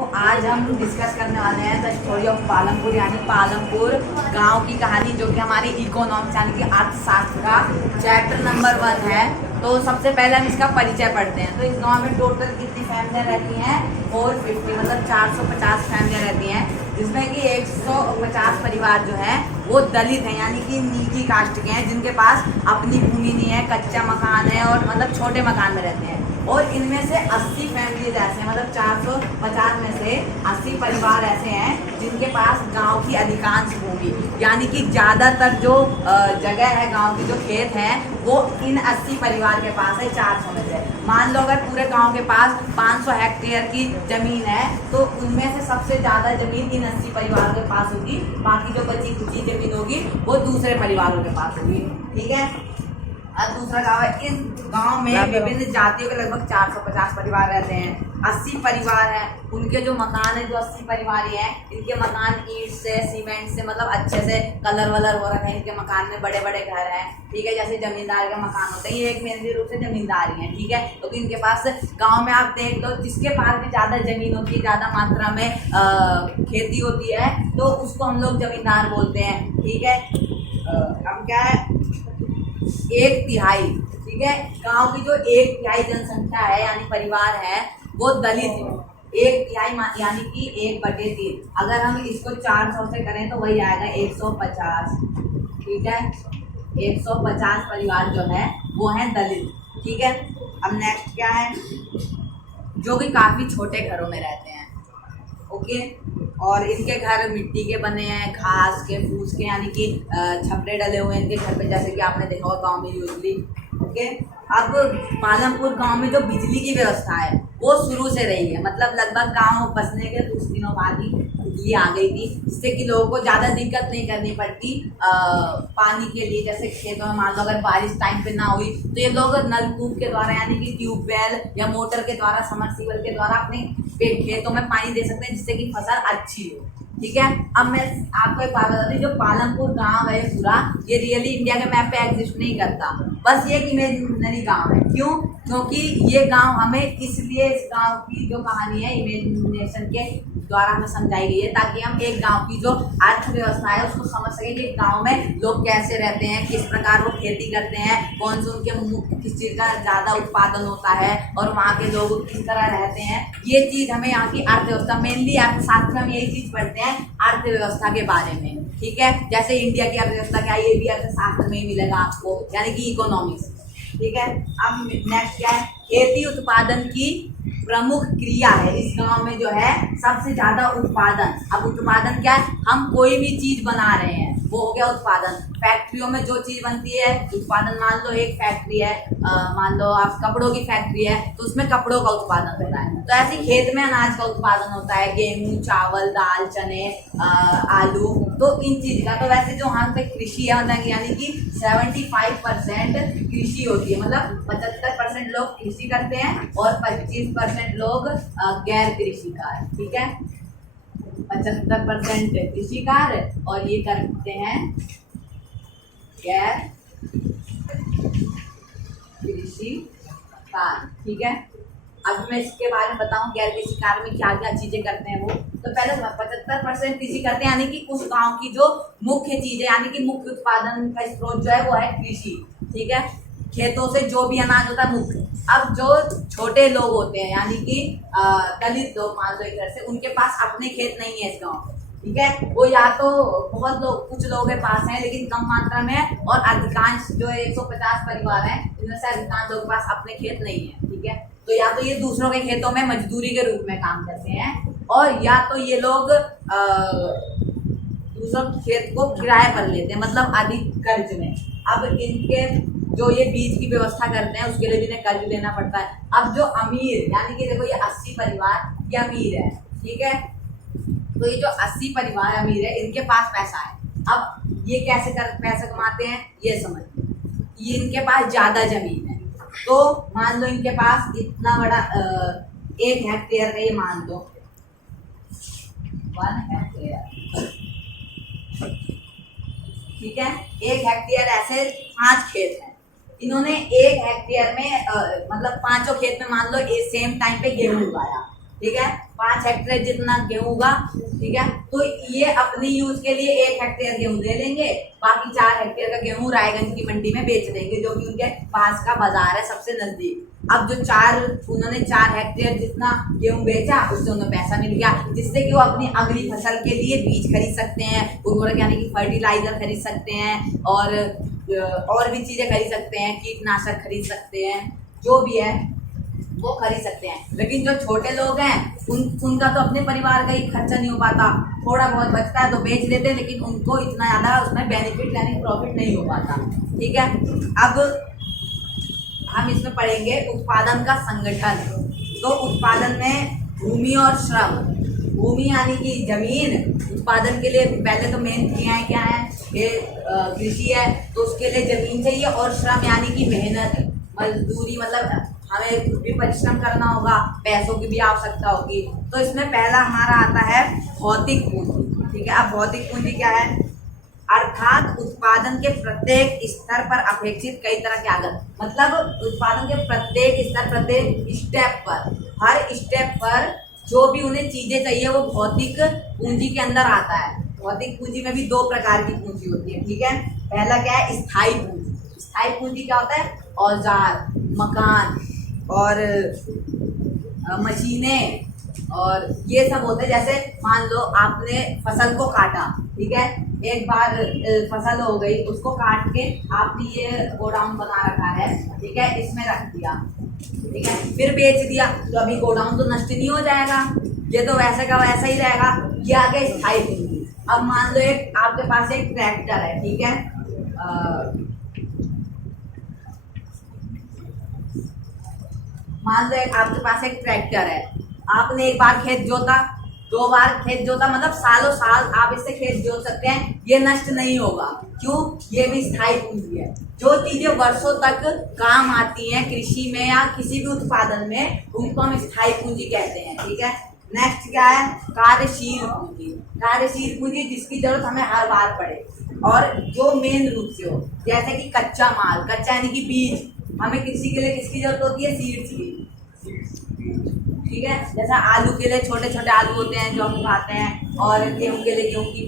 तो आज हम डिस्कस करने वाले हैं द स्टोरी ऑफ पालमपुर यानी पालमपुर गांव की कहानी, जो कि हमारी इकोनॉमिक्स यानी कि अर्थशास्त्र का चैप्टर नंबर 1 है। तो सबसे पहले हम इसका परिचय पढ़ते हैं। तो इस गांव में टोटल कितनी फैमिलियाँ रहती हैं? 450, मतलब 450 फैमिलियाँ रहती हैं, जिसमें कि 150 परिवार जो है वो दलित हैं, यानी कि नीची कास्ट के हैं, जिनके पास अपनी भूमि नहीं है, कच्चा मकान है और मतलब छोटे मकान में रहते हैं। और इनमें से 80 फैमिलीज ऐसे हैं, मतलब 450 में से 80 परिवार ऐसे हैं जिनके पास गांव की अधिकांश भूमि, यानी कि ज़्यादातर जो जगह है गांव की, जो खेत हैं, वो इन 80 परिवार के पास है 400 में से। मान लो अगर पूरे गांव के पास 500 हेक्टेयर की ज़मीन है, तो उनमें से सबसे ज़्यादा ज़मीन इन 80 परिवारों के पास होगी, बाकी जो बची कुची ज़मीन होगी वो दूसरे परिवारों के पास होगी। ठीक है। अब दूसरा गाँव है। इस गांव में विभिन्न जातियों के लगभग 450 परिवार रहते हैं। 80 परिवार हैं, उनके जो मकान है, जो 80 परिवार हैं, इनके मकान ईंट से, सीमेंट से, मतलब अच्छे से कलर वलर हो रखा है। इनके मकान में बड़े बड़े घर हैं। ठीक है, जैसे जमींदार के मकान होते हैं, ये एक मेनली रूप से जमींदारी है। ठीक है, तो इनके पास गाँव में आप देख लो, जिसके पास भी ज़्यादा जमीन होती है, ज़्यादा मात्रा में खेती होती है, तो उसको हम लोग जमींदार बोलते हैं। ठीक है। अब क्या है, 1/3, ठीक है, गांव की जो 1/3 जनसंख्या है यानी परिवार है वो दलित है। 1/3 यानी कि 1/3। अगर हम इसको 400 से करें तो वही आएगा 150। ठीक है, 150 परिवार जो है वो है दलित। ठीक है। अब नेक्स्ट क्या है, जो कि काफ़ी छोटे घरों में रहते हैं। ओके। और इनके घर मिट्टी के बने हैं, घास के, फूस के, यानी कि छपरे डले हुए हैं इनके घर पे, जैसे कि आपने देखा होगा गाँव में यूजली। ओके। अब पालमपुर गांव में जो बिजली की व्यवस्था है वो शुरू से रही है, मतलब लगभग गांव बसने के कुछ दिनों बाद ही बिजली आ गई थी, जिससे कि लोगों को ज़्यादा दिक्कत नहीं करनी पड़ती पानी के लिए। जैसे खेतों में मान लो अगर बारिश टाइम पे ना हुई, तो ये लोग नलकूप के द्वारा, यानी कि ट्यूबवेल या मोटर के द्वारा, समरसीबल के द्वारा अपने खेतों में पानी दे सकते हैं, जिससे कि फसल अच्छी हो। ठीक है। अब मैं आपको एक बात बताती हूँ, जो पालमपुर गांव है पूरा, ये रियली इंडिया के मैप पे एग्जिस्ट नहीं करता, बस ये एक इमेजिनरी गांव है। क्यों? क्योंकि ये गांव हमें इसलिए, इस गांव की जो कहानी है इमेजिनेशन के द्वारा हमें समझाई गई है, ताकि हम एक गांव की जो अर्थव्यवस्था है उसको समझ सकें कि गांव में लोग कैसे रहते हैं, किस प्रकार वो खेती करते हैं, कौन से उनके किस चीज़ का ज़्यादा उत्पादन होता है और वहाँ के लोग किस तरह रहते हैं। ये चीज़ हमें यहाँ की अर्थव्यवस्था, मेनली अर्थशास्त्र में हम यही चीज़ पढ़ते हैं अर्थव्यवस्था के बारे में। ठीक है, जैसे इंडिया की अर्थव्यवस्था क्या है, ये भी अर्थशास्त्र में ही मिलेगा आपको, यानी कि इकोनॉमिक्स। ठीक है। अब नेक्स्ट क्या है, खेती उत्पादन की प्रमुख क्रिया है इस गांव में, जो है सबसे ज्यादा उत्पादन। अब उत्पादन क्या है, हम कोई भी चीज बना रहे हैं वो हो गया उत्पादन। फैक्ट्रियों में जो चीज बनती है उत्पादन, मान लो एक फैक्ट्री है, मान लो आप कपड़ों की फैक्ट्री है, तो उसमें कपड़ों का उत्पादन होता है। तो ऐसे खेत में अनाज का उत्पादन होता है, गेहूं, चावल, दाल, चने, आलू, तो इन चीज का। तो वैसे जो यहाँ पे कृषि है, मतलब यानी कि 75% कृषि होती है, मतलब 75% लोग कृषि करते हैं और 25% लोग गैर कृषि कार्य। ठीक है, 75% कृषि कार्य और ये करते हैं गैर कृषि कार्य। ठीक है। अब मैं इसके बारे में बताऊं गैर कृषि कार्य में क्या क्या चीजें करते हैं वो। तो पहले 75% कृषि करते हैं, यानी कि उस गांव की जो मुख्य चीज है, यानी कि मुख्य उत्पादन का स्रोत जो है वो है कृषि। ठीक है, खेतों से जो भी अनाज होता है मुख्य। अब जो छोटे लोग होते हैं, यानी कि दलित लोग, मान लो इधर से, उनके पास अपने खेत नहीं है इस गाँव में। ठीक है, वो या तो बहुत लोग, कुछ लोगों के पास है लेकिन कम मात्रा में है, और अधिकांश जो 150 परिवार हैं इनमें से अधिकांश लोगों के पास अपने खेत नहीं है। ठीक है, तो या तो ये दूसरों के खेतों में मजदूरी के रूप में काम करते हैं, और या तो ये लोग दूसरों के खेत को किराए पर लेते हैं, मतलब अधिक कर्ज में। अब इनके जो ये बीज की व्यवस्था करते हैं उसके लिए भी इन्हें कर्ज लेना पड़ता है। अब जो अमीर, यानी कि देखो ये 80 परिवार ये अमीर है। ठीक है, तो ये जो 80 परिवार अमीर है, इनके पास पैसा है। अब ये कैसे पैसे कमाते हैं ये समझ, ये इनके पास ज़्यादा जमीन है, तो मान लो इनके पास इतना बड़ा 1 हेक्टेयर है, ये मान लो 1 हेक्टेयर। ठीक है, 1 हेक्टेयर ऐसे 5 खेत हैं। इन्होंने 1 हेक्टेयर में मतलब 5 खेत में मान लो सेम टाइम पे गेहूं उगाया। ठीक है, 5 हेक्टेयर जितना गेहूं उगा, ठीक है। तो ये अपनी यूज के लिए 1 हेक्टेयर गेहूं ले लेंगे, बाकी 4 हेक्टेयर का गेहूं रायगंज की मंडी में बेच देंगे, जो कि उनके पास का बाजार है सबसे नजदीक। अब जो उन्होंने 4 हेक्टेयर जितना गेहूं बेचा, उससे उन्हें पैसा मिल गया, जिससे कि वो अपनी अगली फसल के लिए बीज खरीद सकते हैं, उर्वरक यानी कि फर्टिलाइजर खरीद सकते हैं, और भी चीजें खरीद सकते हैं, कीटनाशक खरीद सकते हैं, जो भी है वो खरीद सकते हैं। लेकिन जो छोटे लोग हैं उनका तो अपने परिवार का ही खर्चा नहीं हो पाता, थोड़ा बहुत बचता है तो बेच देते हैं, लेकिन उनको इतना ज़्यादा उसमें बेनिफिट यानी प्रॉफिट नहीं हो पाता, ठीक है। अब हम इसमें पढ़ेंगे उत्पादन का संगठन। तो उत्पादन में भूमि और श्रम, भूमि यानी कि जमीन, उत्पादन के लिए पहले तो मेन क्रियाएं क्या है, ये कृषि है, तो उसके लिए जमीन चाहिए, और श्रम यानी कि मेहनत, मजदूरी, मतलब हमें खुद भी परिश्रम करना होगा, पैसों की भी आवश्यकता होगी। तो इसमें पहला हमारा आता है भौतिक पूंजी, ठीक है। अब भौतिक पूंजी क्या है, अर्थात उत्पादन के प्रत्येक स्तर पर अपेक्षित कई तरह के आगत, मतलब उत्पादन के प्रत्येक स्तर, प्रत्येक स्टेप पर, हर स्टेप पर जो भी उन्हें चीजें चाहिए वो भौतिक पूंजी के अंदर आता है। भौतिक पूंजी में भी 2 प्रकार की पूंजी होती है, ठीक है। पहला क्या है, स्थायी पूंजी। स्थायी पूंजी क्या होता है, औजार, मकान और मशीनें, और ये सब होते हैं। जैसे मान लो आपने फसल को काटा, ठीक है, एक बार फसल हो गई, उसको काट के आपने ये गोडाउन बना रखा है, ठीक है, इसमें रख दिया, ठीक है, फिर बेच दिया, तो अभी गोडाउन तो नष्ट नहीं हो जाएगा, ये तो वैसे का वैसा ही रहेगा। ये आ गया स्थायी पूंजी। अब मान लो एक आपके पास एक ट्रैक्टर है, ठीक है, मान लो आपके पास एक ट्रैक्टर है, आपने एक बार खेत जोता, 2 बार खेत जोता, मतलब सालों साल आप इससे खेत जोत सकते हैं, ये नष्ट नहीं होगा। क्यों, ये भी स्थायी पूंजी है। जो चीजें वर्षों तक काम आती हैं कृषि में या किसी भी उत्पादन में, उनको हम स्थायी पूंजी कहते हैं, ठीक है। नेक्स्ट क्या है, कार्यशील पूंजी। कार्यशील पूंजी जिसकी जरूरत हमें हर बार पड़े, और जो मेन रूप से हो, जैसे कि कच्चा माल, कच्चा यानी कि बीज, हमें कृषि के लिए किसकी जरूरत होती है, सीड्स की, ठीक है। जैसा आलू के लिए छोटे छोटे आलू होते हैं जो हम खाते हैं, और गेहूं के लिए गेहूं की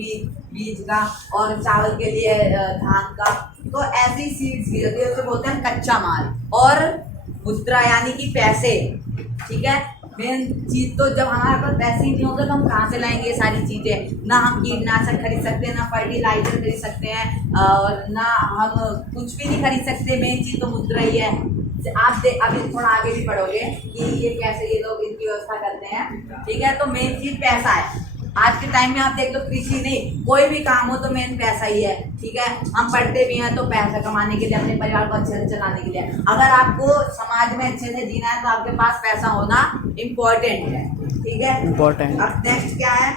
बीज का, और चावल के लिए धान का, तो ऐसी सीड्स की होती है, उसको बोलते हैं कच्चा माल। और मुद्रा यानी कि पैसे, ठीक है। मेन चीज तो जब हमारे पास पैसे ही नहीं होंगे तो हम कहाँ से लाएंगे ये सारी चीजें, ना हम कीटनाशक खरीद सकते हैं, ना फर्टिलाइजर खरीद सकते हैं, और ना हम कुछ भी नहीं खरीद सकते। मेन चीज तो मुद्रा ही है। आप अभी थोड़ा आगे भी पढ़ोगे कि ये कैसे ये लोग इनकी व्यवस्था करते हैं, ठीक है। तो मेन चीज पैसा है। आज के टाइम में आप देख लो, कृषि नहीं कोई भी काम हो तो मेन पैसा ही है, ठीक है। हम पढ़ते भी हैं तो पैसा कमाने के लिए, अपने परिवार को अच्छे से चलाने के लिए। अगर आपको समाज में अच्छे से जीना है तो आपके पास पैसा होना इम्पोर्टेंट है, ठीक है, इम्पोर्टेंट। अब नेक्स्ट क्या है,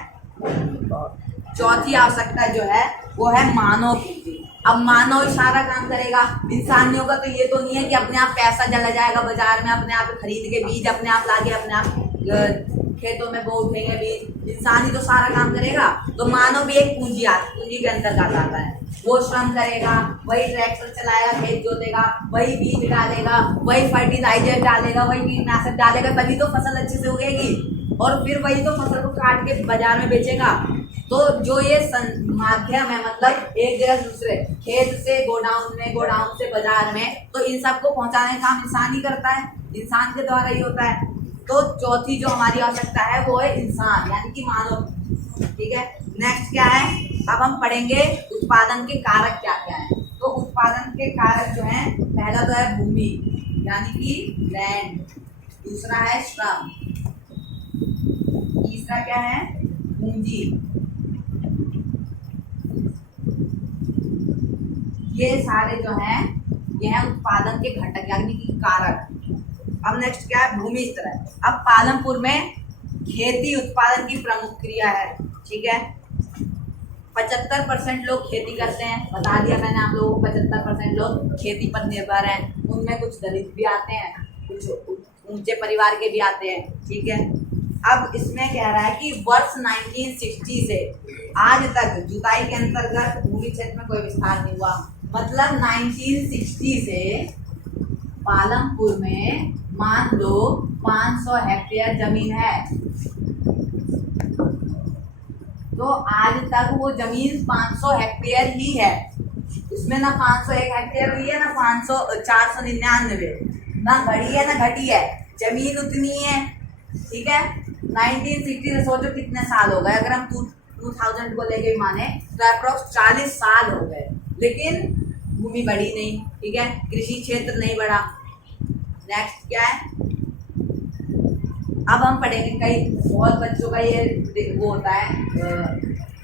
चौथी आवश्यकता जो है वो है मानव पूंजी। अब मानव ही सारा काम करेगा, इंसान नहीं होगा तो ये तो नहीं है कि अपने आप पैसा चला जाएगा बाजार में, अपने आप खरीद के बीज अपने आप लाके अपने आप खेतों में बो उठेंगे बीज, इंसान ही तो सारा काम करेगा। तो मानव भी एक पूंजी के अंतर्गत आता है। वो श्रम करेगा, वही ट्रैक्टर चलाएगा, खेत जोतेगा, वही बीज डालेगा, वही फर्टिलाइजर डालेगा, वही कीटनाशक डालेगा, तभी तो फसल अच्छे से उगेगी, और फिर वही तो फसल को काट के बाजार में बेचेगा। तो जो ये माध्यम है, मतलब एक जगह से दूसरे, खेत से गोडाउन में, गोडाउन से बाजार में, तो इन सबको पहुंचाने का काम इंसान ही करता है, इंसान के द्वारा ही होता है। तो चौथी जो हमारी आवश्यकता है वो है इंसान यानी कि मानव, ठीक है। नेक्स्ट क्या है, अब हम पढ़ेंगे उत्पादन के कारक क्या क्या है। तो उत्पादन के कारक जो हैं, पहला तो है भूमि यानी कि लैंड, दूसरा है श्रम, तीसरा क्या है पूंजी, ये सारे जो हैं ये हैं उत्पादन के घटक यानी कि कारक। अब नेक्स्ट क्या है, भूमि स्तर है। अब पालमपुर में खेती उत्पादन की प्रमुख क्रिया है, ठीक है। 75% लोग खेती करते हैं, बता दिया मैंने आप लोगों को, 75% लोग खेती पर निर्भर हैं। उनमें कुछ दलित भी आते हैं, कुछ ऊंचे परिवार के भी आते हैं, ठीक है। अब इसमें कह रहा है कि वर्ष 1960 से आज तक जुताई के अंतर्गत भूमि क्षेत्र में कोई विस्तार नहीं हुआ। मतलब 1960 से पालमपुर में मान लो 500 हेक्टेयर जमीन है, तो आज तक वो जमीन 500 हेक्टेयर ही है। इसमें ना 501 हेक्टेयर हुई है, ना 500 499, ना बढ़ी है ना घटी है, जमीन उतनी है। ठीक है, 1960 से सोचो कितने साल हो गए, अगर हम 2000 को लेके माने तो अप्रोक्स 40 साल हो गए, लेकिन भूमि बढ़ी नहीं। ठीक है, कृषि क्षेत्र नहीं बढ़ा। नेक्स्ट क्या है, अब हम पढ़ेंगे कई बहुत बच्चों का ये वो होता है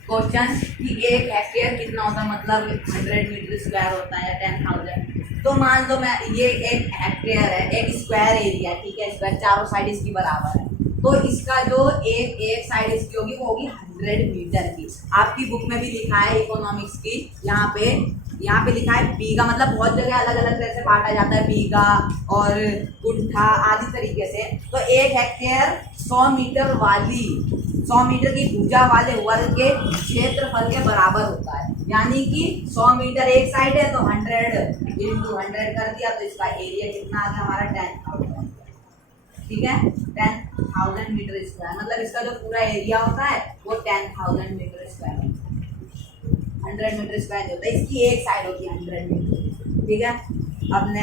क्वेश्चन कि 1 हेक्टेयर कितना होता है, मतलब 100 मीटर स्क्वायर होता है या 10,000। तो मान लो मैं ये 1 हेक्टेयर है, एक स्क्वायर एरिया, ठीक है, स्क्वायर चारों साइड इसकी बराबर है, तो इसका जो एक साइड इसकी होगी वो होगी 100 मीटर की। आपकी बुक में भी लिखा है इकोनॉमिक्स की, यहाँ पे लिखा है बीघा, मतलब बहुत जगह अलग अलग तरह से बांटा जाता है, बीघा और गुंठा आदि तरीके से। तो 1 हेक्टेयर 100 मीटर वाली 100 मीटर की भुजा वाले वर्ग के क्षेत्रफल के बराबर होता है। यानी कि 100 मीटर एक साइड है तो 100 इंटू 100 कर दिया, तो इसका एरिया कितना आ गया हमारा 10,000। ठीक है, 10,000 मीटर स्क्वायर, मतलब इसका जो पूरा एरिया होता है वो 10,000 मीटर स्क्वायर, 100 मीटर स्क्वायर होता है, इसकी एक साइड होती है 100 मीटर। ठीक है, अपने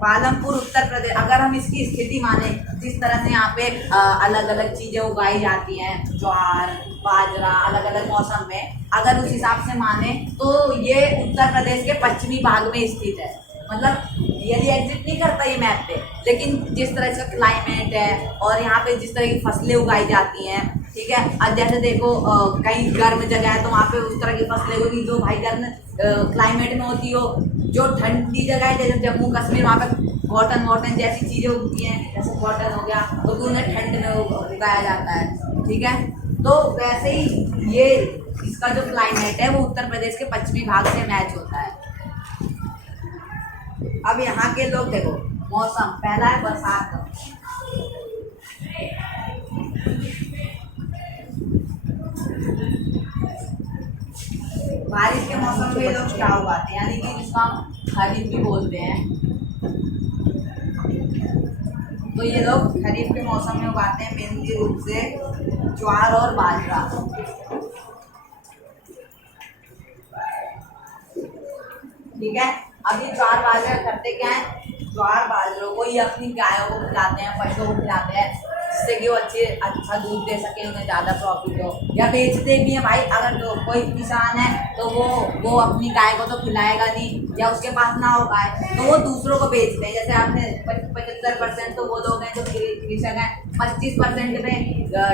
पालमपुर उत्तर प्रदेश, अगर हम इसकी स्थिति माने जिस तरह से यहाँ पे अलग अलग चीज़ें उगाई जाती हैं, ज्वार बाजरा अलग अलग मौसम में, अगर उस हिसाब से माने तो ये उत्तर प्रदेश के पश्चिमी भाग में स्थित है। मतलब यदि एग्जिट नहीं करता ये मैप पे, लेकिन जिस तरह से क्लाइमेट है और यहाँ पे जिस तरह की फसलें उगाई जाती हैं, ठीक है, अब जैसे देखो कहीं गर्म जगह है तो वहाँ पे उस तरह की फसलें होगी जो भाई गर्म क्लाइमेट में होती हो। जो ठंडी जगह है जैसे जम्मू कश्मीर, वहाँ पे कॉटन जैसी चीज़ें उगती हैं, जैसे कॉटन हो गया तो उन्हें ठंड में उगाया जाता है। ठीक है, तो वैसे ही ये इसका जो क्लाइमेट है वो उत्तर प्रदेश के पश्चिमी भाग से मैच होता है। अब यहाँ के लोग देखो, मौसम पहला है बरसात का, बारिश के मौसम में ये लोग क्या उगाते हैं, यानी कि जिसको हम खरीफ भी बोलते हैं, तो ये लोग खरीफ के मौसम में उगाते हैं मेनली रूप से ज्वार और बाजरा। ठीक है, अब ये ज्वार बाजरा करते क्या है, ज्वार बाजरों को ये अपनी गायों को खिलाते हैं, पशुओं को खिलाते हैं, जिससे कि वो अच्छा दूध दे सके, उन्हें ज़्यादा प्रॉफिट हो, या बेचते भी हैं भाई। अगर तो कोई किसान है तो वो अपनी गाय को तो खिलाएगा नहीं, या उसके पास ना हो गाय तो वो दूसरों को बेचते हैं। जैसे आपने 75% तो वो लोग हैं जो कृषक हैं, 25% में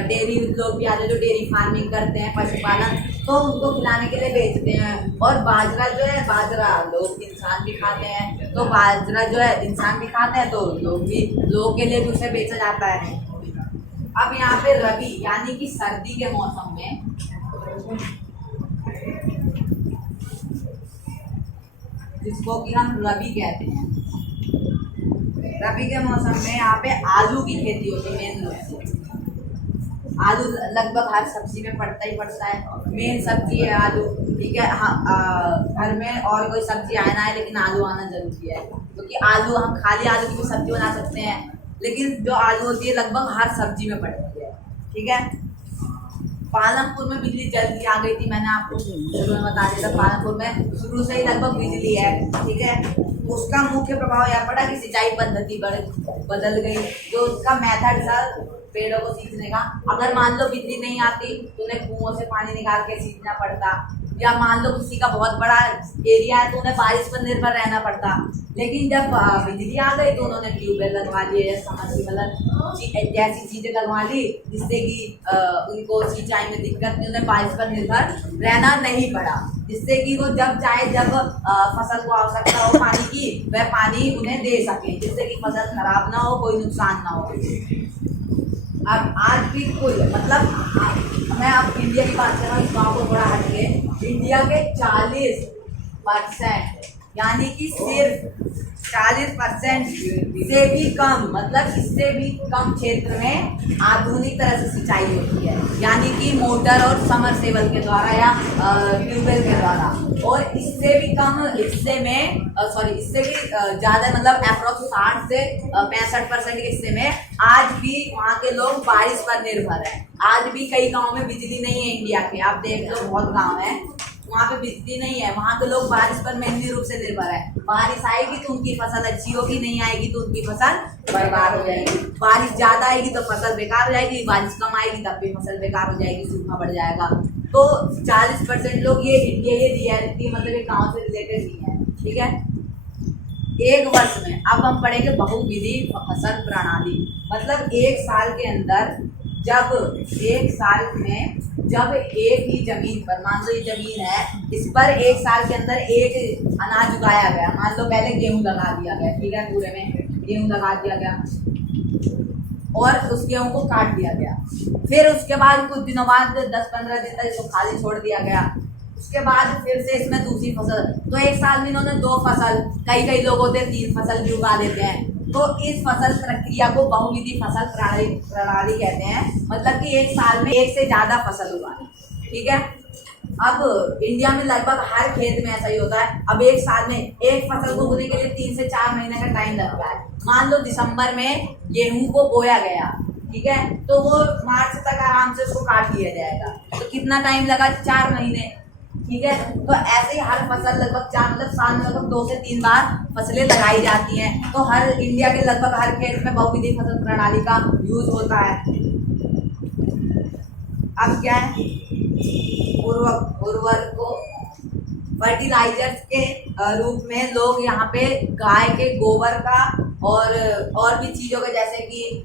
डेयरी लोग भी आते हैं जो डेयरी फार्मिंग करते हैं, पशुपालन, तो उनको खिलाने के लिए बेचते हैं। और बाजरा जो है, बाजरा लोग इंसान भी खाते हैं, तो बाजरा जो है इंसान भी खाते हैं तो लोगों के लिए भी उसे बेचा जाता है। अब यहाँ पे रबी यानी कि सर्दी के मौसम में जिसको कि हम रबी कहते हैं, रबी के मौसम में यहाँ पे आलू की खेती होती है। मेन रूप से आलू लगभग हर सब्जी में पड़ता ही पड़ता है, मेन सब्जी है आलू। ठीक है, घर में और कोई सब्जी आए ना आए लेकिन आलू आना जरूरी है, क्योंकि आलू हम खाली आलू की भी सब्जी बना सकते हैं, लेकिन जो आलू होती है लगभग हर सब्जी में पड़ती है। ठीक है, पालमपुर में बिजली जल्दी आ गई थी, मैंने आपको शुरू में बता दिया था, पालमपुर में शुरू से ही लगभग बिजली है। ठीक है, उसका मुख्य प्रभाव यह पड़ा कि सिंचाई पद्धति बदल गई, जो उसका मेथड था पेड़ों को सींचने का। अगर मान लो बिजली नहीं आती तो उन्हें कुओं से पानी निकाल के सींचना पड़ता, या मान लो किसी का बहुत बड़ा एरिया है तो उन्हें बारिश पर निर्भर रहना पड़ता। लेकिन जब बिजली आ गई तो उन्होंने ट्यूबवेल लगवा लिए, समरसीबल जैसी चीज़ें लगवा ली, जिससे कि उनको सिंचाई में दिक्कत नहीं, उन्हें बारिश पर निर्भर रहना नहीं पड़ा, जिससे कि वो जब चाहे जब फसल को आवश्यकता हो पानी की वह पानी उन्हें दे सके, जिससे कि फसल खराब ना हो, कोई नुकसान ना हो। अब आज भी कुल मतलब मैं अब इंडिया की बात कर रहा हूँ, इस गाँव को थोड़ा हटके, इंडिया के 40% यानी कि सिर्फ 40% से भी कम, मतलब इससे भी कम क्षेत्र में आधुनिक तरह से सिंचाई होती है, यानी कि मोटर और समरसेबल के द्वारा या ट्यूबवेल के द्वारा। और इससे भी कम हिस्से में इससे भी ज़्यादा, मतलब अप्रोक्स 60 से 65% के हिस्से में आज भी वहाँ के लोग बारिश पर निर्भर है। आज भी कई गाँव में बिजली नहीं है इंडिया के, आप देख लो बहुत गाँव है वहाँ पे बिजली नहीं है, वहाँ के लोग बारिश पर मेनली रूप से निर्भर है। बारिश आएगी तो उनकी फसल अच्छी होगी, नहीं आएगी तो उनकी फसल बर्बाद हो जाएगी। बारिश ज्यादा आएगी तो फसल बेकार हो जाएगी, बारिश कम आएगी तब भी फसल बेकार हो जाएगी, सूखा बढ़ जाएगा। तो 40% लोग ये रियलिटी, मतलब ये गाँव से रिलेटेड ही है, ठीक है। एक वर्ष में अब हम पढ़ेंगे बहुविधि फसल प्रणाली, मतलब एक साल के अंदर एक साल में जब एक ही जमीन पर, मान लो ये जमीन है, इस पर एक साल के अंदर एक अनाज उगाया गया, मान लो पहले गेहूं लगा दिया गया, ठीक है, पूरे में गेहूं लगा दिया गया और उस गेहूं को काट दिया गया। फिर उसके बाद कुछ दिनों बाद 10-15 दिन तक इसको खाली छोड़ दिया गया। उसके बाद फिर से इसमें दूसरी फसल, तो एक साल में इन्होंने 2 फसल, कई लोग होते हैं 3 फसल भी उगा देते हैं। तो इस फसल प्रक्रिया को बहुविधि फसल प्रणाली कहते हैं, मतलब कि एक साल में एक से ज़्यादा फसल उगाना, ठीक है। अब इंडिया में लगभग हर खेत में ऐसा ही होता है। अब एक साल में एक फसल को उगने के लिए 3 से 4 महीने का टाइम लगता है। मान लो दिसंबर में गेहूं को बोया गया, ठीक है, तो वो मार्च तक आराम से उसको काट लिया जाएगा, तो कितना टाइम लगा? 4 महीने, ठीक है। तो ऐसे ही हर फसल लगभग 4, मतलब साल में लगभग 2 से 3 बार फसलें लगाई जाती हैं। तो हर इंडिया के लगभग हर खेत में बहुविधि फसल प्रणाली का यूज होता है। अब क्या है, उर्वरकों फर्टिलाइजर्स के रूप में लोग यहाँ पे गाय के गोबर का और भी चीज़ों के, जैसे कि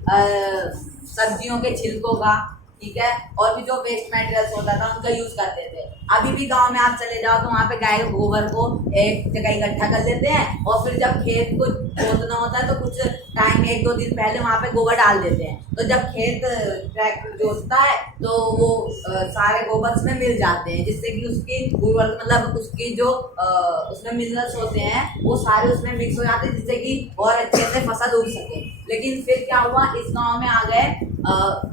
सब्जियों के छिलकों का, ठीक है, और भी जो वेस्ट मटेरियल्स होता था उनका यूज करते थे। अभी भी गांव में आप चले जाओ तो वहाँ पे गाय के गोबर को एक जगह इकट्ठा कर लेते हैं और फिर जब खेत को जोतना होता है तो कुछ टाइम 1-2 दिन पहले वहाँ पे गोबर डाल देते हैं। तो जब खेत ट्रैक्टर जोतता है तो वो सारे गोबर उसमें मिल जाते हैं, जिससे कि उसकी उर्वरक, मतलब उसकी जो उसमें मिनरल्स होते हैं वो सारे उसमें मिक्स हो जाते हैं, जिससे कि और अच्छे से फसल उग सके। लेकिन फिर क्या हुआ, इस गाँव में आ गए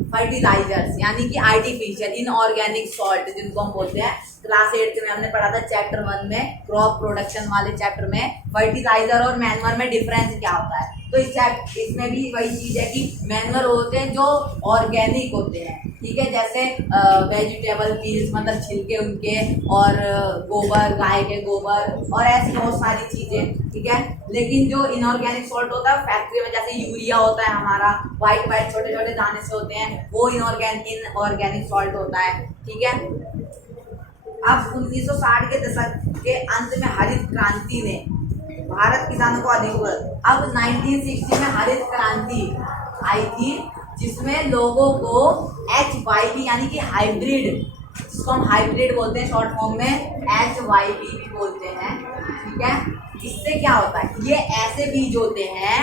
फर्टिलाइजर्स, यानी कि आर्टिफिशियल इनऑर्गेनिक सॉल्ट, जिनको हम बोलते हैं। क्लास 8 में हमने पढ़ा था चैप्टर 1 में, क्रॉप प्रोडक्शन वाले चैप्टर में, फर्टिलाइजर और मैन्योर में डिफरेंस क्या होता है। तो इसमें भी वही चीज़ है कि मैन्योर होते हैं जो ऑर्गेनिक होते हैं, ठीक है, जैसे वेजिटेबल पील्स, मतलब छिलके उनके, और गोबर, गाय के गोबर, और ऐसी बहुत सारी चीज़ें, ठीक है। लेकिन जो इनऑर्गेनिक सॉल्ट होता है फैक्ट्री में, जैसे यूरिया होता है हमारा, वाइट छोटे छोटे दाने से होते हैं, वो इनऑर्गेनिक सॉल्ट होता है, ठीक है। अब 1960 के दशक के अंत में हरित क्रांति ने भारत किसानों को अधिक, अब 1960 में हरित क्रांति आई थी, जिसमें लोगों को HYP यानी कि हाइब्रिड, जिसको हम हाइब्रिड बोलते हैं शॉर्ट फॉर्म में, HYP भी बोलते हैं, ठीक है। इससे क्या होता है, ये ऐसे बीज होते हैं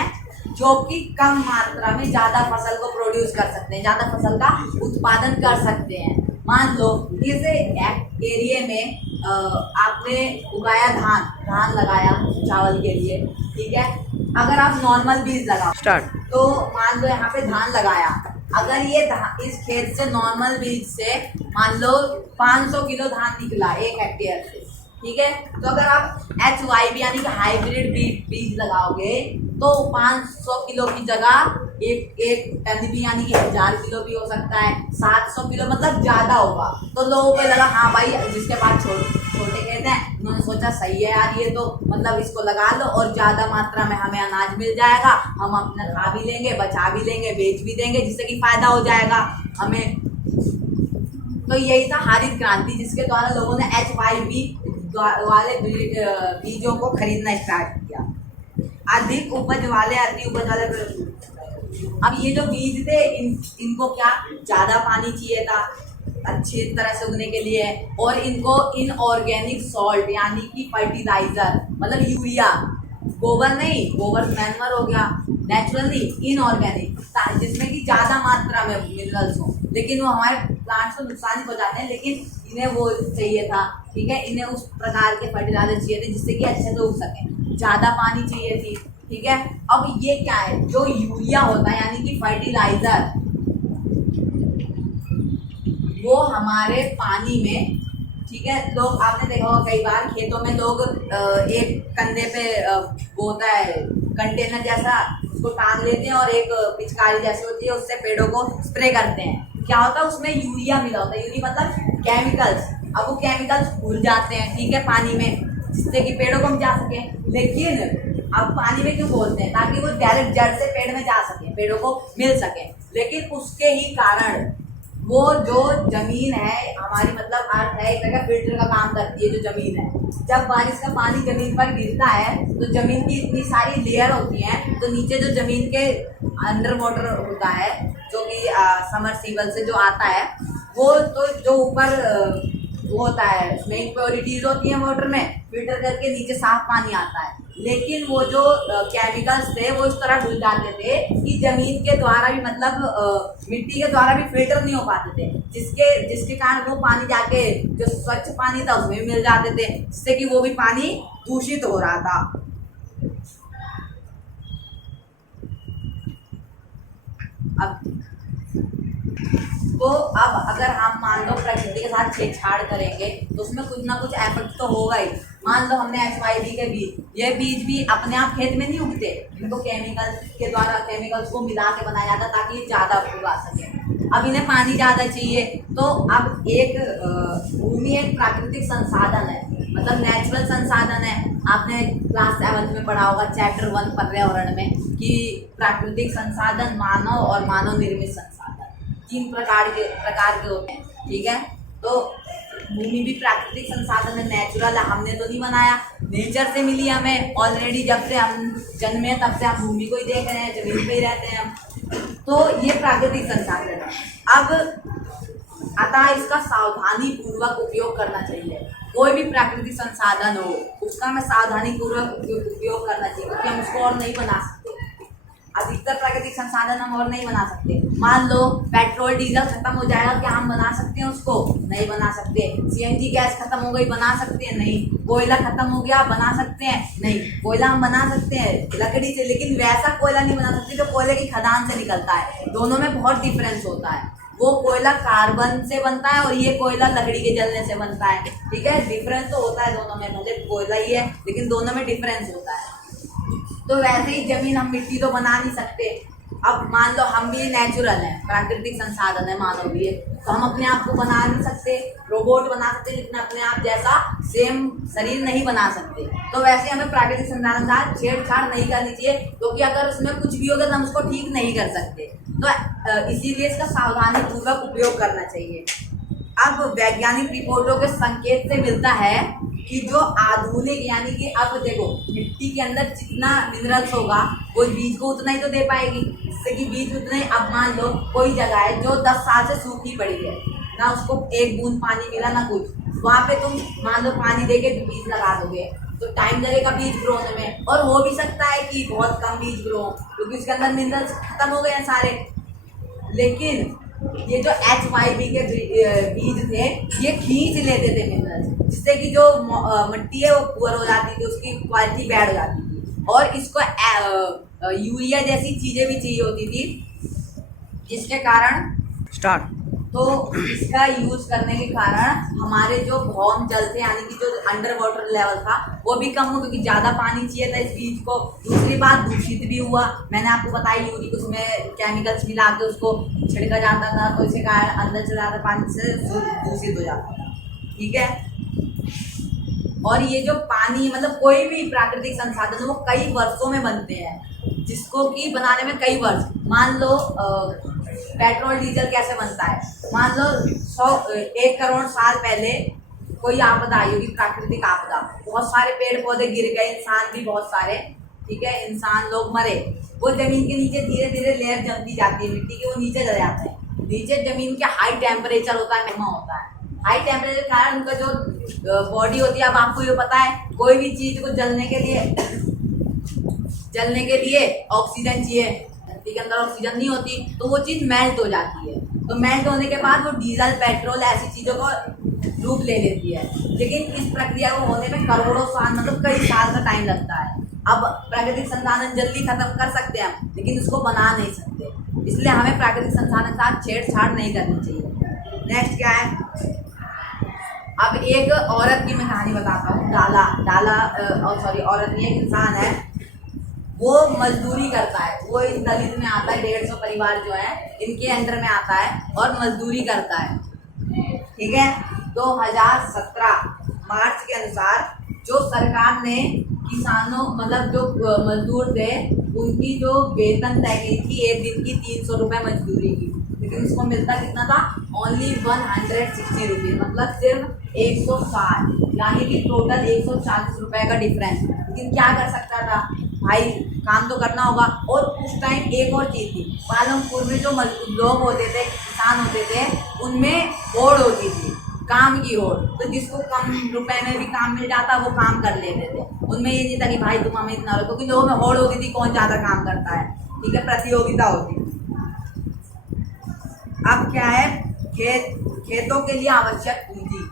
जो कि कम मात्रा में ज़्यादा फसल को प्रोड्यूस कर सकते हैं, ज़्यादा फसल का उत्पादन कर सकते हैं। मान लो इस एरिया में आपने उगाया धान लगाया चावल के लिए, ठीक है। अगर आप नॉर्मल बीज लगाओ तो मान लो यहाँ पे धान लगाया, अगर ये इस खेत से नॉर्मल बीज से मान लो 500 किलो धान निकला 1 हेक्टेयर से, ठीक है। तो अगर आप HYP यानी कि हाइब्रिड बीज लगाओगे तो 500 किलो की जगह एक टन भी, यानी कि 1000 किलो भी हो सकता है, 700 किलो, मतलब ज़्यादा होगा। तो लोगों को लगा हाँ भाई, जिसके पास छोटे खेत हैं उन्होंने सोचा सही है यार, ये तो मतलब इसको लगा लो और ज़्यादा मात्रा में हमें अनाज मिल जाएगा, हम अपना खा भी लेंगे, बचा भी लेंगे, बेच भी देंगे, जिससे कि फ़ायदा हो जाएगा हमें। तो यही था हरित क्रांति, जिसके द्वारा लोगों ने HYP वाले बीजों को खरीदना स्टार्ट किया, अधिक उपज वाले, अति उपज वाले। अब ये जो बीज थे इनको क्या ज़्यादा पानी चाहिए था अच्छी तरह से उगने के लिए, और इनको इनऑर्गेनिक सॉल्ट यानी कि फर्टिलाइजर, मतलब यूरिया, गोबर नहीं, गोबर मैन्योर हो गया, नेचुरल नहीं, इनऑर्गेनिक, जिसमें कि ज़्यादा मात्रा में मिनरल्स हो, लेकिन वो हमारे प्लांट्स को नुकसान ही पहुंचाते हैं, लेकिन इन्हें वो चाहिए था, ठीक है, इन्हें उस प्रकार के फर्टिलाइजर चाहिए थे जिससे कि अच्छे से उग सकें। ज़्यादा पानी चाहिए थी। ठीक है, अब ये क्या है, जो यूरिया होता है यानी कि फर्टिलाइजर, वो हमारे पानी में, ठीक है, लोग आपने देखा होगा कई बार खेतों में लोग एक कंधे पे वो होता है कंटेनर जैसा, उसको टांग लेते हैं और एक पिचकारी जैसी होती है, उससे पेड़ों को स्प्रे करते हैं। क्या होता है उसमें यूरिया मिला होता है, यूरिया मतलब केमिकल्स। अब वो केमिकल्स घुल जाते हैं, ठीक है, पानी में, जिससे कि पेड़ों को हम जा सके। लेकिन अब पानी में क्यों बोलते हैं, ताकि वो डायरेक्ट जड़ से पेड़ में जा सके, पेड़ों को मिल सके। लेकिन उसके ही कारण वो जो जमीन है हमारी, मतलब अर्थ है, एक तरह का फिल्टर का काम करती है जो जमीन है। जब बारिश का पानी जमीन पर गिरता है तो जमीन की इतनी सारी लेयर होती हैं, तो नीचे जो जमीन के अंडर वाटर होता है, जो कि समरसीबल से जो आता है, वो तो जो ऊपर वो होता है, उसमें इम्प्योरिटीज होती हैं वाटर में, फिल्टर करके नीचे साफ पानी आता है। लेकिन वो जो केमिकल्स थे वो इस तरह घुल जाते थे कि जमीन के द्वारा भी, मतलब मिट्टी के द्वारा भी फिल्टर नहीं हो पाते थे, जिसके कारण वो पानी जाके जो स्वच्छ पानी था उसमें भी मिल जाते थे, जिससे कि वो भी पानी दूषित हो रहा था। तो अब अगर हम मान लो प्रकृति के साथ छेड़छाड़ करेंगे तो उसमें कुछ ना कुछ एफर्ट तो होगा ही। मान लो हमने HYB के बीज, ये बीज भी अपने आप खेत में नहीं उगते, इनको केमिकल्स के द्वारा, केमिकल्स को मिला के बनाया जाता ताकि ये ज़्यादा उगा सके। अब इन्हें पानी ज़्यादा चाहिए, तो अब एक भूमि एक प्राकृतिक संसाधन है, मतलब नेचुरल संसाधन है। आपने क्लास 7 में पढ़ा होगा चैप्टर 1 पर्यावरण में कि प्राकृतिक संसाधन, मानव और मानव निर्मित संसाधन, 3 प्रकार के होते हैं। ठीक है, तो भूमि भी प्राकृतिक संसाधन है, नेचुरल है, हमने तो नहीं बनाया, नेचर से मिली हमें ऑलरेडी। जब से हम जन्मे तब से हम भूमि को ही देख रहे हैं, जमीन पे ही रहते हैं हम, तो ये प्राकृतिक संसाधन है। अब अतः इसका सावधानी पूर्वक उपयोग करना चाहिए। कोई भी प्राकृतिक संसाधन हो उसका हमें सावधानी पूर्वक उपयोग करना चाहिए, क्योंकि हम उसको और नहीं बना सकते। अधिकतर प्राकृतिक संसाधन हम और नहीं बना सकते। मान लो पेट्रोल डीजल खत्म हो जाएगा, क्या हम बना सकते हैं उसको? नहीं बना सकते। CNG गैस खत्म हो गई, बना सकते हैं? नहीं। कोयला खत्म हो गया, बना सकते हैं? नहीं। कोयला हम बना सकते हैं लकड़ी से, लेकिन वैसा कोयला नहीं बना सकते जो कोयले की खदान से निकलता है। दोनों में बहुत डिफरेंस होता है। वो कोयला कार्बन से बनता है और ये कोयला लकड़ी के जलने से बनता है। ठीक है, डिफरेंस तो होता है दोनों में, मुझे कोयला ही है लेकिन दोनों में डिफरेंस होता है। तो वैसे ही जमीन, हम मिट्टी तो बना नहीं सकते। अब मान लो हम भी नेचुरल हैं, प्राकृतिक संसाधन है, मानव भी है, तो हम अपने आप को बना नहीं सकते। रोबोट बना सकते लेकिन अपने आप जैसा सेम शरीर नहीं बना सकते। तो वैसे हमें प्राकृतिक संसाधन का छेड़छाड़ नहीं करनी चाहिए, क्योंकि अगर उसमें कुछ भी होगा तो हम उसको ठीक नहीं कर सकते। तो इसीलिए इसका सावधानी पूर्वक उपयोग करना चाहिए। अब वैज्ञानिक रिपोर्टों के संकेत से मिलता है कि जो आधुनिक, यानी कि अब देखो मिट्टी के अंदर जितना मिनरल्स होगा वो बीज को उतना ही तो दे पाएगी, जिससे कि बीज उतने। अब मान लो कोई जगह है जो 10 साल से सूखी पड़ी है, ना उसको एक बूंद पानी मिला ना कुछ, वहाँ पे तुम मान लो पानी देके बीज लगा दोगे तो टाइम लगेगा बीज ग्रो होने में, और हो भी सकता है कि बहुत कम बीज ग्रो हो क्योंकि उसके अंदर मिनरल्स खत्म हो गए हैं सारे। लेकिन ये जो HYB के बीज थे ये खींच लेते थे मिनरल्स, जिससे कि जो मिट्टी है वो पुअर हो जाती थी, उसकी क्वालिटी बैड हो जाती थी। और इसको यूरिया जैसी चीज़ें भी चाहिए होती थी, जिसके कारण तो इसका यूज करने के कारण हमारे जो भौम जल थे, यानी कि जो अंडर वाटर लेवल था वो भी कम हो, क्योंकि ज़्यादा पानी चाहिए था इस बीज को। दूसरी बात, दूषित भी हुआ। मैंने आपको बताया यूरिक उसमें केमिकल्स मिला के उसको छिड़का जाता था, तो इसके कारण अंदर चला जाता, पानी से दूषित हो जाता था। ठीक है, और ये जो पानी, मतलब कोई भी प्राकृतिक संसाधन वो कई वर्षों में बनते हैं, जिसको कि बनाने में कई वर्ष। मान लो पेट्रोल डीजल कैसे बनता है, मान लो 1 करोड़ साल पहले कोई आपदा आई होगी, प्राकृतिक आपदा, बहुत सारे पेड़ पौधे गिर गए, इंसान भी बहुत सारे, ठीक है, इंसान लोग मरे। वो जमीन के नीचे धीरे धीरे लेयर जमती जाती है मिट्टी की, वो नीचे चले जाते हैं। नीचे जमीन के हाई टेम्परेचर होता है, मैग्मा होता है। हाई टेम्परेचर के कारण उनका जो बॉडी होती है, अब आपको ये पता है कोई भी चीज़ को जलने के लिए ऑक्सीजन चाहिए, धरती के अंदर ऑक्सीजन नहीं होती तो वो चीज़ मेल्ट हो जाती है। तो मेल्ट होने के बाद वो डीजल, पेट्रोल ऐसी चीज़ों को रूप ले लेती है। लेकिन इस प्रक्रिया को होने में करोड़ों साल, मतलब कई साल का टाइम लगता है। अब प्राकृतिक संसाधन जल्दी खत्म कर सकते हैं हम, लेकिन उसको बना नहीं सकते, इसलिए हमें प्राकृतिक संसाधन के साथ छेड़छाड़ नहीं करनी चाहिए। नेक्स्ट क्या है, अब एक औरत की मैं कहानी बताता हूँ। औरत नहीं, एक इंसान है, वो मजदूरी करता है। वो इस दलित में आता है, 150 परिवार जो है इनके अंडर में आता है और मजदूरी करता है। ठीक है, 2017 मार्च के अनुसार जो सरकार ने किसानों मतलब जो मजदूर थे उनकी जो वेतन तय की थी एक दिन की 300 रुपये मजदूरी की, लेकिन उसको मिलता कितना था, ओनली 160 रुपीज़, मतलब सिर्फ 160, यानी कि टोटल 140 रुपये का डिफरेंस। लेकिन क्या कर सकता था भाई, काम तो करना होगा। और उस टाइम एक और चीज़ थी, पालमपुर में जो लोग होते थे, किसान होते थे, उनमें होड़ होती थी, काम की होड़। तो जिसको कम रुपए में भी काम मिल जाता वो काम कर लेते थे। उनमें ये नहीं था कि भाई तुम हमें इतना रखो, क्योंकि लोगों में होड़ होती थी कौन ज़्यादा काम करता है। ठीक है, प्रतियोगिता होती थी। अब क्या है, खेतों के लिए आवश्यक पूंजी।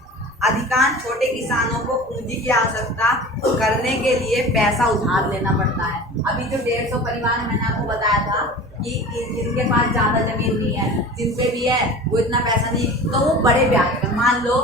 अधिकांश छोटे किसानों को पूंजी की आवश्यकता करने के लिए पैसा उधार लेना पड़ता है। अभी जो 150 परिवार है, मैंने आपको बताया था कि जिनके पास ज़्यादा ज़मीन नहीं है, जिन पे भी है वो इतना पैसा नहीं, तो वो बड़े ब्याज पर, मान लो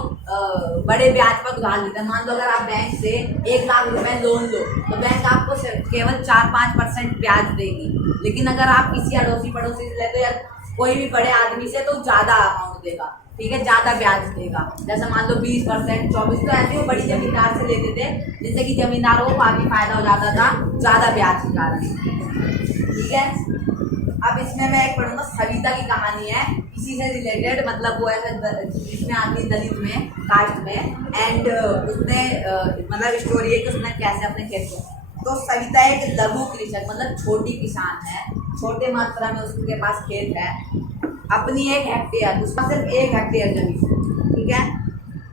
बड़े ब्याज पर उधार लेते हैं। मान लो अगर आप बैंक से 1 लाख रुपए लोन लो तो बैंक आपको केवल 4-5% ब्याज देगी। लेकिन अगर आप किसी अड़ोसी पड़ोसी से लेते या कोई भी बड़े आदमी से तो ज़्यादा अमाउंट देगा। ठीक है, ज़्यादा ब्याज देगा, जैसे मान लो 20%, 24%। तो ऐसे वो बड़ी जमींदार से लेते थे, जिससे कि जमींदारों को काफ़ी फायदा हो जाता था ज़्यादा ब्याज के कारण। ठीक है, अब इसमें मैं एक पढ़ूंगा, सविता की कहानी है, इसी से रिलेटेड। मतलब वो ऐसा इसमें आदमी दलित में कास्ट में, एंड उसने मतलब स्टोरी है कि उसने कैसे अपने खेत को। तो सविता एक लघु कृषक मतलब छोटी किसान है, छोटे मात्रा में उसके पास खेत है, अपनी 1 हेक्टेयर, उसका सिर्फ 1 हेक्टेयर जमीन। ठीक है,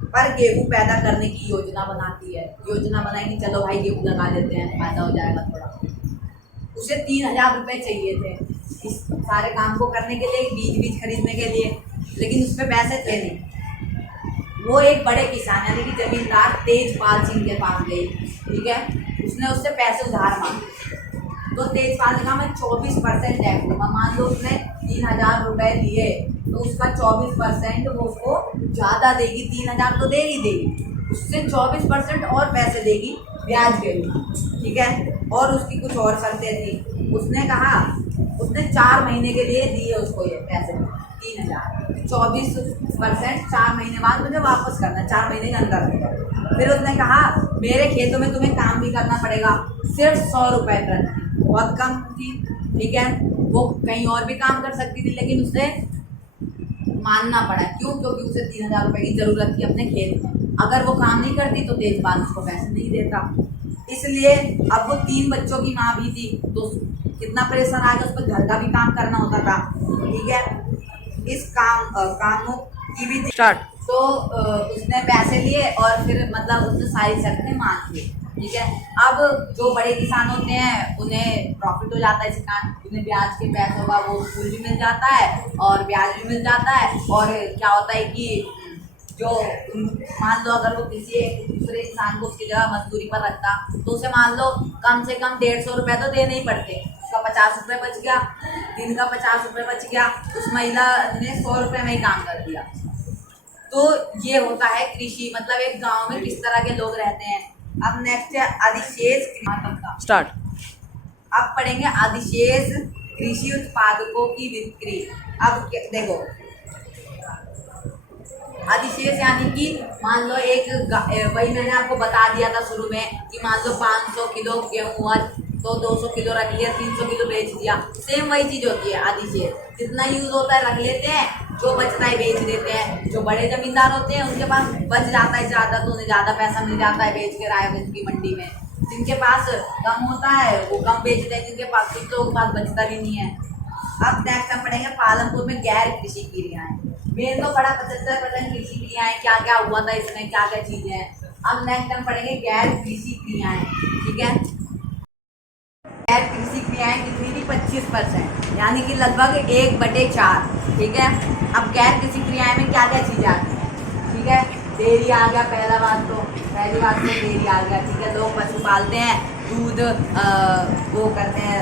पर गेहूं पैदा करने की योजना बनाती है। योजना बनाई कि चलो भाई गेहूं लगा लेते हैं, फायदा हो जाएगा थोड़ा। उसे 3000 रुपये चाहिए थे इस सारे काम को करने के लिए, बीज खरीदने के लिए, लेकिन उस पर पैसे थे नहीं। वो एक बड़े किसान यानी कि जमींदार तेजपाल सिंह के पास गई। ठीक है, उसने उससे पैसे उधार मांगे, तो तेजपाल ने कहा मैं 24% टैक्स दूंगा। मान लो उसने 3000 रुपये दिए तो उसका 24% वो उसको ज़्यादा देगी, 3000 तो देगी, उससे 24% और पैसे देगी ब्याज के लिए। ठीक है, और उसकी कुछ और शर्तें थी। उसने कहा, उसने 4 महीने के लिए दिए उसको ये पैसे 3000, 24%, 4 महीने बाद मुझे वापस करना है, 4 महीने के अंदर। फिर उसने कहा मेरे खेतों में तुम्हें काम भी करना पड़ेगा, सिर्फ 100 रुपये प्रति, बहुत कम थी। ठीक है, वो कहीं और भी काम कर सकती थी, लेकिन उसे मानना पड़ा। क्यों? क्योंकि उसे 3000 रुपये की ज़रूरत थी अपने खेत में। अगर वो काम नहीं करती तो तेजपाल उसको पैसे नहीं देता। इसलिए अब वो 3 बच्चों की माँ भी थी, तो कितना प्रेशर आ गया, उस पर घर का भी काम करना होता था। ठीक है, इस काम की भी स्टार्ट। तो उसने पैसे लिए और फिर मतलब उसने सारी शर्तें मान ली। ठीक है, अब जो बड़े किसान होते हैं उन्हें प्रॉफिट हो जाता है इस काम, उन्हें ब्याज के पैसों का वो फूल भी मिल जाता है और ब्याज भी मिल जाता है। और क्या होता है कि जो मान लो अगर वो किसी एक दूसरे इंसान को उसकी जगह मजदूरी पर रखता तो उसे मान लो कम से कम 150 रुपये तो देने ही पड़ते, उसका 50 रुपये बच गया, दिन का 50 रुपये बच गया, उस महिला ने 100 रुपये में ही काम कर दिया। तो ये होता है कृषि, मतलब एक गांव में किस तरह के लोग रहते हैं। अब नेक्स्ट है अधिशेष स्टार्ट। अब पढ़ेंगे अधिशेष कृषि उत्पादकों की बिक्री। अब देखो, अधिशेष यानी कि मान लो एक वही मैंने आपको बता दिया था शुरू में कि मान लो 500 किलो गेहूँ हुआ तो 200 किलो रख लिया, 300 किलो बेच दिया। सेम वही चीज़ होती है अधिशेष, जितना यूज़ होता है रख लेते हैं, जो बचता है बेच देते हैं। जो बड़े जमींदार होते हैं उनके पास बच जाता है ज़्यादा, तो उन्हें ज़्यादा पैसा मिल जाता है बेच के रायगंज की मंडी में। जिनके पास कम होता है वो कम बेचते हैं, जिनके पास कुछ लोगों के पास बचता भी नहीं है। अब नेक्स्ट हम पढ़ेंगे पालमपुर में गैर कृषि क्रियाएं। मेन तो पढ़ा 75% कृषि क्रियाएं, क्या क्या हुआ था इसमें, क्या क्या चीज़ें हैं। अब नेक्स्ट हम पढ़ेंगे गैर कृषि क्रियाएं। ठीक है, गैर कृषि क्रियाएं कितनी थी, 25%, यानी कि लगभग 1/4। ठीक है, अब गैर कृषि क्रियाएं में क्या क्या चीज़ें आती हैं। ठीक है, डेयरी आ गया, पहली बात तो डेयरी आ गया। ठीक है, लोग पशु पालते हैं दूध वो करते हैं,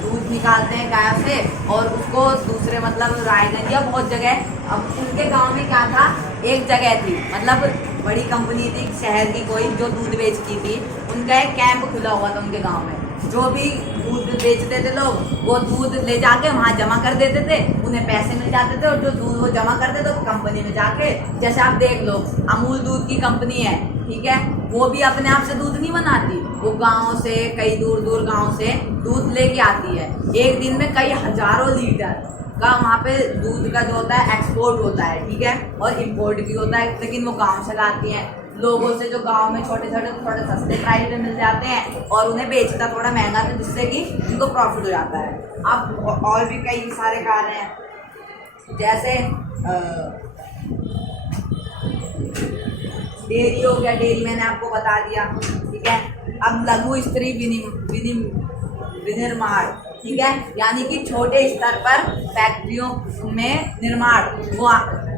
दूध निकालते हैं गायों से और उसको दूसरे मतलब रायगंज या बहुत जगह। अब उनके गांव में क्या था, एक जगह थी मतलब बड़ी कंपनी थी शहर की कोई जो दूध बेचती थी, उनका एक कैंप खुला हुआ था उनके गांव में। जो भी दूध बेचते थे लोग वो दूध ले जाके वहाँ जमा कर देते थे, उन्हें पैसे मिल जाते थे और जो दूध वो जमा करते थे वो कंपनी में जाके, जैसे आप देख लो अमूल दूध की कंपनी है, ठीक है, वो भी अपने आप से दूध नहीं बनाती, वो गाँव से कई दूर दूर गाँव से दूध लेके आती है। एक दिन में कई हजारों लीटर का वहाँ पे दूध का जो होता है एक्सपोर्ट होता है, ठीक है, और इम्पोर्ट भी होता है, लेकिन वो गाँव से लाती हैं लोगों से जो गांव में छोटे छोटे थोड़े सस्ते प्राइस में मिल जाते हैं और उन्हें बेचता थोड़ा महंगा था, जिससे कि उनको प्रॉफिट हो जाता है। अब और भी कई सारे कार्य हैं, जैसे डेयरी हो गया, डेयरी मैंने आपको बता दिया, ठीक है। अब लघु स्त्री विनिर्माण, ठीक है, यानी कि छोटे स्तर पर फैक्ट्रियों में निर्माण। वो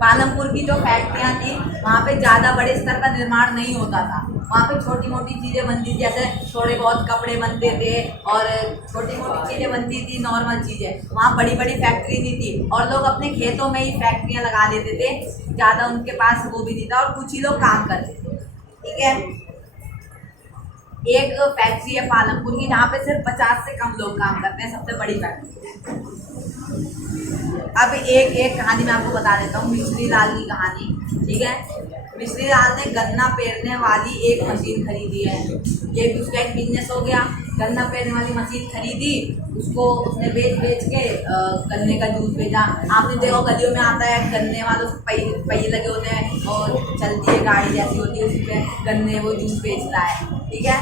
पालमपुर की जो फैक्ट्रियाँ थी वहाँ पे ज़्यादा बड़े स्तर का निर्माण नहीं होता था, वहाँ पे छोटी मोटी चीज़ें बनती थी, जैसे थोड़े बहुत कपड़े बनते थे और छोटी मोटी चीज़ें बनती थी, नॉर्मल चीज़ें। वहाँ बड़ी बड़ी फैक्ट्री नहीं थी और लोग अपने खेतों में ही फैक्ट्रियाँ लगा लेते थे, ज़्यादा उनके पास वो भी नहीं था और कुछ ही लोग काम करते थे, ठीक है। एक फैक्ट्री है पालमपुर की जहाँ पे सिर्फ 50 से कम लोग काम करते हैं, सबसे बड़ी फैक्ट्री। अब एक कहानी मैं आपको बता देता हूँ, मिश्री लाल की कहानी, ठीक है। मिश्री लाल ने गन्ना पेरने वाली एक मशीन खरीदी है, ये भी उसका एक बिजनेस हो गया। गन्ना पेरने वाली मशीन खरीदी, उसको उसने बेच के गन्ने का जूस बेचा। आपने देखो गलियों में आता है गन्ने वालों पहिए लगे होते हैं और चलती है गाड़ी जैसी होती है, उसी पे गन्ने वो जूस बेचता है, ठीक है।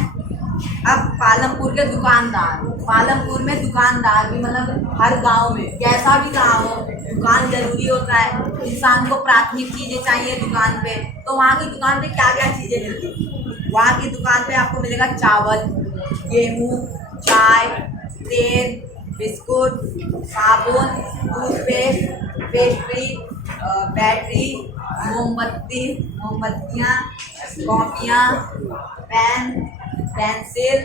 अब पालमपुर के दुकानदार, पालमपुर में दुकानदार भी मतलब हर गांव में कैसा भी गांव हो दुकान जरूरी होता है, इंसान को प्राथमिक चीज़ें चाहिए दुकान पे। तो वहाँ की दुकान पे क्या क्या चीज़ें मिलती, वहाँ की दुकान पे आपको मिलेगा चावल, गेहूँ, चाय, तेल, बिस्कुट, साबुन, टूथपेस्ट, पेस्ट्री, बैटरी, मोमबत्तियाँ, कॉपियाँ, पेन, पेंसिल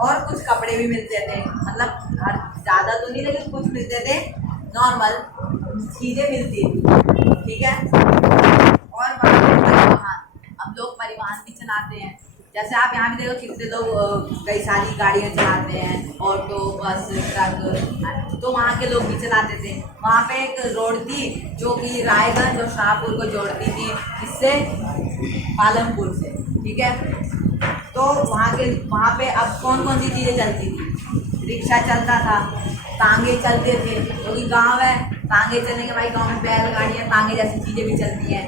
और कुछ कपड़े भी मिलते थे, मतलब हर ज़्यादा तो नहीं लेकिन कुछ मिलते थे, नॉर्मल चीज़ें मिलती थी, ठीक है। और परिवहन, अब लोग परिवहन भी चलाते हैं, जैसे आप यहाँ भी देखो कितने लोग कई सारी गाड़ियाँ चलाते हैं, ऑटो, बस, ट्रक, तो वहाँ के लोग भी चलाते थे। वहाँ पे एक रोड थी जो कि रायगंज और शाहपुर को जोड़ती थी, इससे पालमपुर से, ठीक है। तो वहाँ पे अब कौन कौन सी चीज़ें चलती थी, रिक्शा चलता था, तांगे चलते थे, क्योंकि गांव है, तांगे चलने के भाई गांव में बैलगाड़ियाँ, तांगे जैसी चीज़ें भी चलती हैं,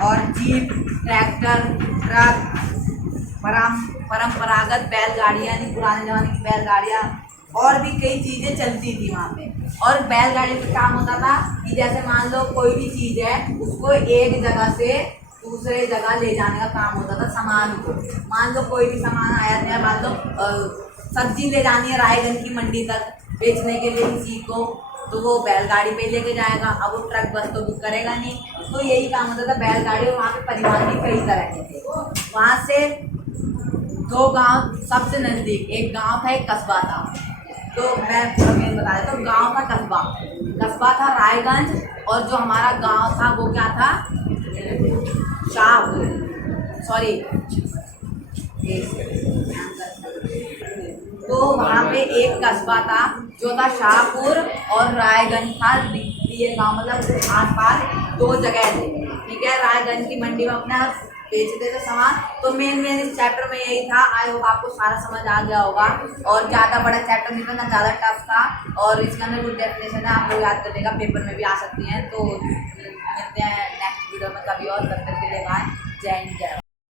और जीप, ट्रैक्टर, ट्रक, परंपरागत बैलगाड़ियाँ यानी पुराने ज़माने की बैलगाड़ियाँ, और भी कई चीज़ें चलती थी वहाँ पे। और बैलगाड़ी का काम होता था कि जैसे मान लो कोई भी चीज़ है उसको एक जगह से दूसरे जगह ले जाने का काम होता था, सामान को। मान लो कोई भी सामान आया था, मान लो सब्जी ले जानी है रायगंज की मंडी तक बेचने के लिए किसी को, तो वो बैलगाड़ी पे लेके जाएगा। अब वो ट्रक बस तो बुक करेगा नहीं, तो यही काम होता था बैलगाड़ी। और वहाँ पे परिवहन भी कई तरह के थे। वहाँ से दो गांव सबसे नज़दीक, एक गांव था एक कस्बा था, तो मैं बता देता हूँ। गांव था कस्बा था रायगंज, और जो हमारा गांव था वो क्या था, शाहपुर, सॉरी। तो वहाँ पे एक कस्बा था जो था शाहपुर, और रायगंज था ये गाँव, मतलब आसपास दो जगह थे, ठीक है। रायगंज की मंडी में अपना बेचते थे सामान। तो मेन इस चैप्टर में यही था। आई होप आपको सारा समझ आ गया होगा, और ज़्यादा बड़ा चैप्टर नहीं था ना, ज़्यादा टफ था, और इसके अंदर कुछ डेफिनेशन है, आप लोग याद करने का, पेपर में भी आ सकती हैं। तो मिलते हैं नेक्स्ट वीडियो में कभी और, तब तक के लिए बाय, जय हिंद, जय।